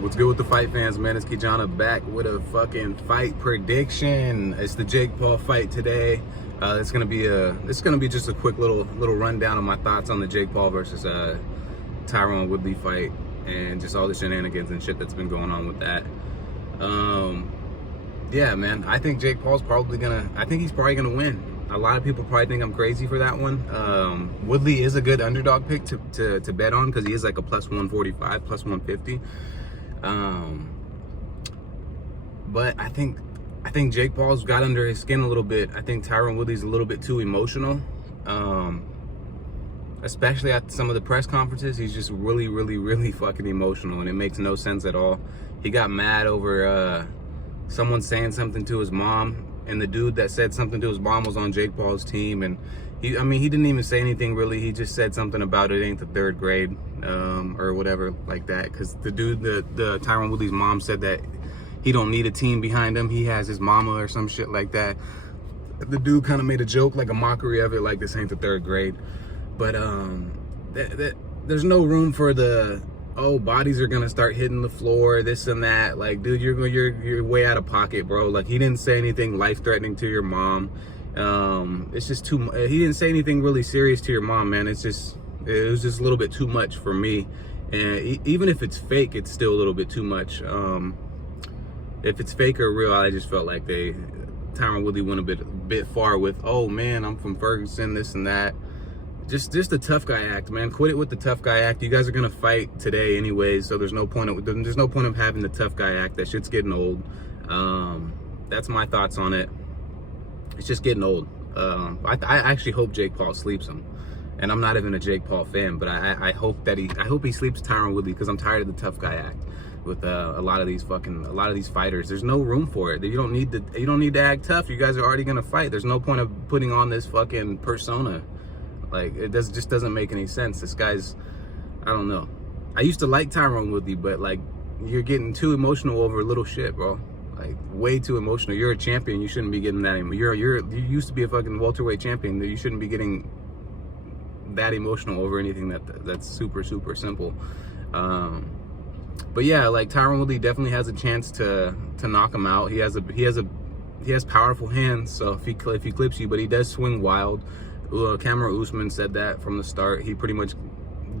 What's good with the fight fans, man? It's Kijana back with a fucking fight prediction. It's the Jake Paul fight today. It's gonna be just a quick little rundown of my thoughts on the Jake Paul versus Tyron Woodley fight and just all the shenanigans and shit that's been going on with that. Yeah, man. I think he's probably gonna win. A lot of people probably think I'm crazy for that one. Woodley is a good underdog pick to bet on because he is like a plus 145, plus 150. But I think Jake Paul's got under his skin a little bit. I think Tyron Woodley's a little bit too emotional. Especially at some of the press conferences, he's just really fucking emotional, and it makes no sense at all. He got mad over someone saying something to his mom, and the dude that said something to his mom was on Jake Paul's team, and he didn't even say anything really. He just said something about it ain't the third grade, or whatever like that. Because the dude, the Tyron Woodley's mom said that he don't need a team behind him. He has his mama or some shit like that. The dude kind of made a joke, like a mockery of it, like this ain't the third grade. But there's no room for the, oh, bodies are gonna start hitting the floor, this and that. Like, dude, you're way out of pocket, bro. Like, he didn't say anything life-threatening to your mom. It's just too much. He didn't say anything really serious to your mom, man. It was just a little bit too much for me. And even if it's fake, it's still a little bit too much. If it's fake or real, I just felt like Tyron Woodley went a bit far with, oh man, I'm from Ferguson, this and that. Just a tough guy act, man. Quit it with the tough guy act. You guys are gonna fight today anyways, so there's no point of having the tough guy act. That shit's getting old. That's my thoughts on it. It's just getting old. I actually hope Jake Paul sleeps him, and I'm not even a Jake Paul fan, but I hope he sleeps Tyron Woodley, because I'm tired of the tough guy act with a lot of these fighters. There's no room for it. You don't need to act tough. You guys are already gonna fight. There's no point of putting on this fucking persona. Like, it just doesn't make any sense. This guy's, I don't know. I used to like Tyron Woodley, but like, you're getting too emotional over little shit, bro. Like, way too emotional. You're a champion. You shouldn't be getting that. You used to be a fucking welterweight champion. You shouldn't be getting that emotional over anything that's super simple. But yeah, like, Tyron Woodley definitely has a chance to knock him out. He has powerful hands, so if he clips you, but he does swing wild. Cameron Usman said that from the start. He pretty much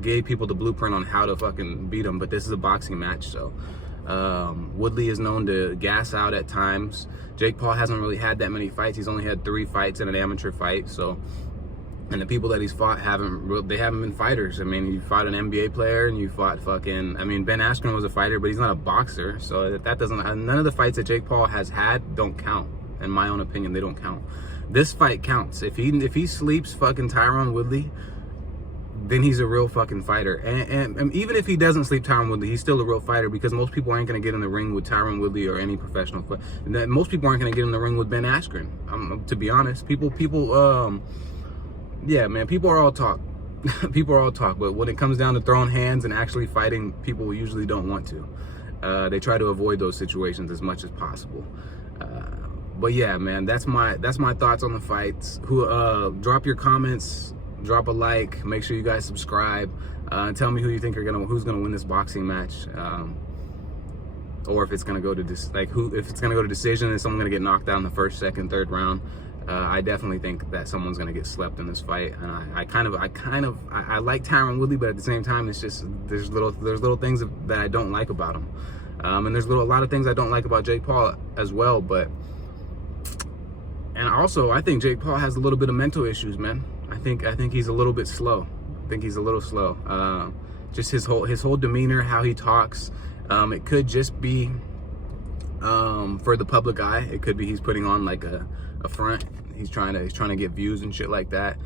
gave people the blueprint on how to fucking beat him, but this is a boxing match, so Woodley is known to gas out at times. Jake Paul hasn't really had that many fights. He's only had 3 fights in an amateur fight, so, and the people that he's fought haven't been fighters. I mean, you fought an NBA player, and you fought fucking, I mean, Ben Askren was a fighter, but he's not a boxer, so that doesn't, none of the fights that Jake Paul has had don't count. In my own opinion, they don't count. This fight counts. If he sleeps fucking Tyron Woodley, then he's a real fucking fighter. And even if he doesn't sleep Tyron Woodley, he's still a real fighter, because most people aren't going to get in the ring with Tyron Woodley or any professional fighter. Most people aren't going to get in the ring with Ben Askren. To be honest, yeah, man, people are all talk. People are all talk, but when it comes down to throwing hands and actually fighting, people usually don't want to. They try to avoid those situations as much as possible. But yeah, man, that's my thoughts on the fights. Drop your comments, drop a like, make sure you guys subscribe, and tell me who you think who's gonna win this boxing match, or if it's gonna go to if it's gonna go to decision, is someone gonna get knocked out in the first, second, third round. I definitely think that someone's gonna get slept in this fight, and I like Tyron Woodley, but at the same time, it's just there's little things that I don't like about him, and there's a lot of things I don't like about Jake Paul as well, but. And also, I think Jake Paul has a little bit of mental issues, man. I think he's a little bit slow. I think he's a little slow. Just his whole demeanor, how he talks. It could just be for the public eye. It could be he's putting on like a front. He's trying to get views and shit like that.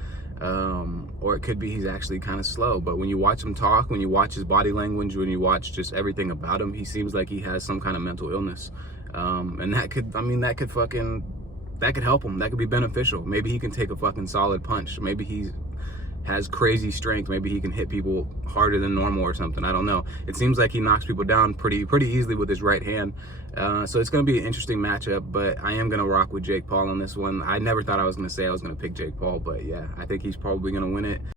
Or it could be he's actually kind of slow. But when you watch him talk, when you watch his body language, when you watch just everything about him, he seems like he has some kind of mental illness. And that could help him. That could be beneficial. Maybe he can take a fucking solid punch. Maybe he has crazy strength. Maybe he can hit people harder than normal or something. I don't know. It seems like he knocks people down pretty easily with his right hand. So it's going to be an interesting matchup, but I am going to rock with Jake Paul on this one. I never thought I was going to say I was going to pick Jake Paul, but yeah, I think he's probably going to win it.